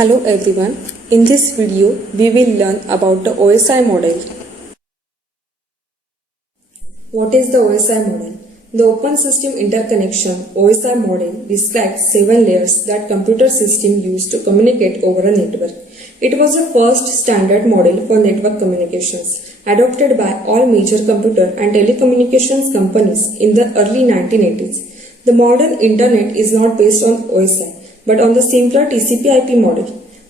Hello everyone, in this video we will learn about the OSI model. What is the OSI model? The Open System Interconnection OSI model describes 7 layers that computer system use to communicate over a network. It was the first standard model for network communications, adopted by all major computer and telecommunications companies in the early 1980s. The modern internet is not based on OSI, but on the simpler TCP/IP model.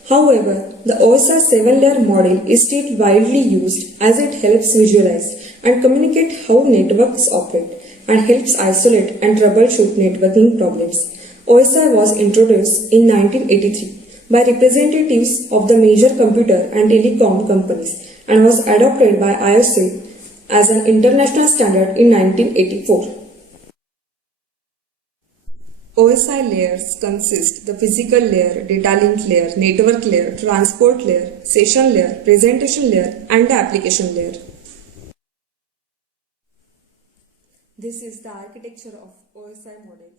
However, the OSI 7-layer model is still widely used as it helps visualize and communicate how networks operate and helps isolate and troubleshoot networking problems. OSI was introduced in 1983 by representatives of the major computer and telecom companies and was adopted by ISO as an international standard in 1984. OSI layers consist the physical layer, data link layer, network layer, transport layer, session layer, presentation layer and the application layer. This is the architecture of OSI model.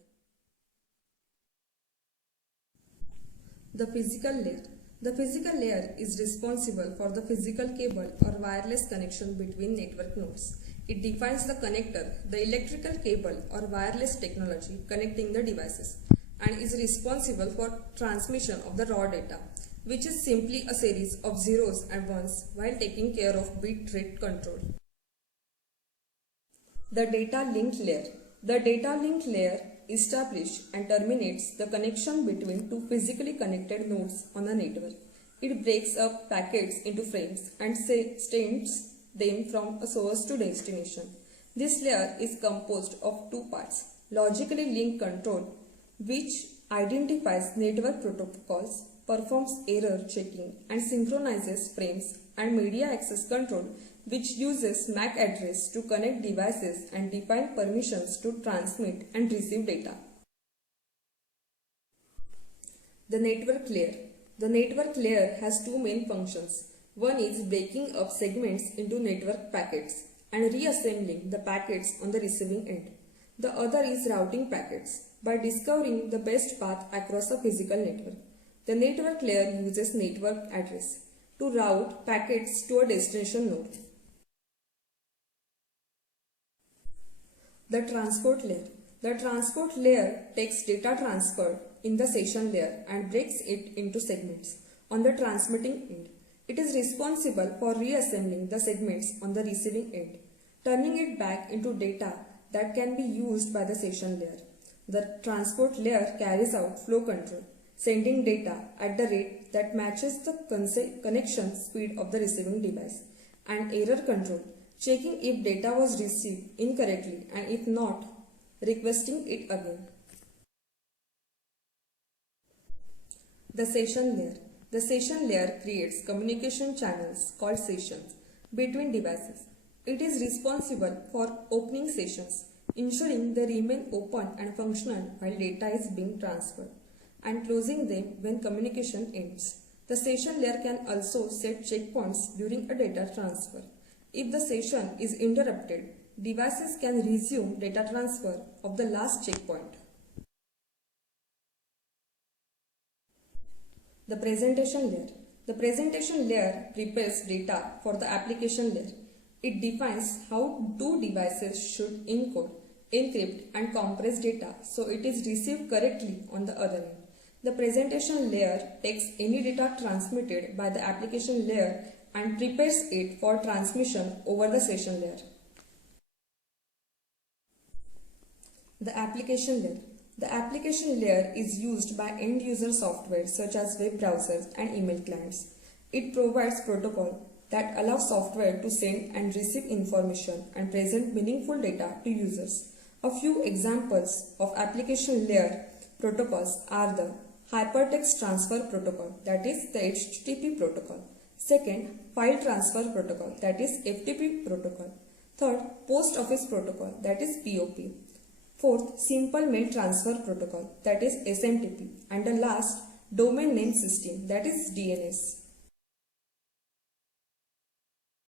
The physical layer. The physical layer is responsible for the physical cable or wireless connection between network nodes. It defines the connector, the electrical cable or wireless technology connecting the devices, and is responsible for transmission of the raw data, which is simply a series of zeros and ones while taking care of bit rate control. The data link layer. The data link layer establishes and terminates the connection between two physically connected nodes on a network. It breaks up packets into frames and sends them from a source to destination. This layer is composed of two parts: logically linked control, which identifies network protocols, performs error checking and synchronizes frames, and media access control, which uses MAC address to connect devices and define permissions to transmit and receive data. The network layer. The network layer has two main functions. One is breaking up segments into network packets and reassembling the packets on the receiving end. The other is routing packets by discovering the best path across a physical network. The network layer uses network address to route packets to a destination node. The transport layer. The transport layer takes data transferred in the session layer and breaks it into segments on the transmitting end. It is responsible for reassembling the segments on the receiving end, turning it back into data that can be used by the session layer. The transport layer carries out flow control, sending data at the rate that matches the connection speed of the receiving device, and error control, checking if data was received incorrectly and if not, requesting it again. The session layer. The session layer creates communication channels called sessions between devices. It is responsible for opening sessions, ensuring they remain open and functional while data is being transferred, and closing them when communication ends. The session layer can also set checkpoints during a data transfer. If the session is interrupted, devices can resume data transfer of the last checkpoint. The presentation layer. The presentation layer prepares data for the application layer. It defines how two devices should encode, encrypt and compress data so it is received correctly on the other end. The presentation layer takes any data transmitted by the application layer and prepares it for transmission over the session layer. The application layer. The application layer is used by end-user software such as web browsers and email clients. It provides protocol that allows software to send and receive information and present meaningful data to users. A few examples of application layer protocols are the Hypertext Transfer Protocol, that is the HTTP protocol. Second, File Transfer Protocol, that is FTP protocol. Third, Post Office Protocol, that is POP. Fourth, Simple Mail Transfer Protocol, that is SMTP. And the last, Domain Name System, that is DNS.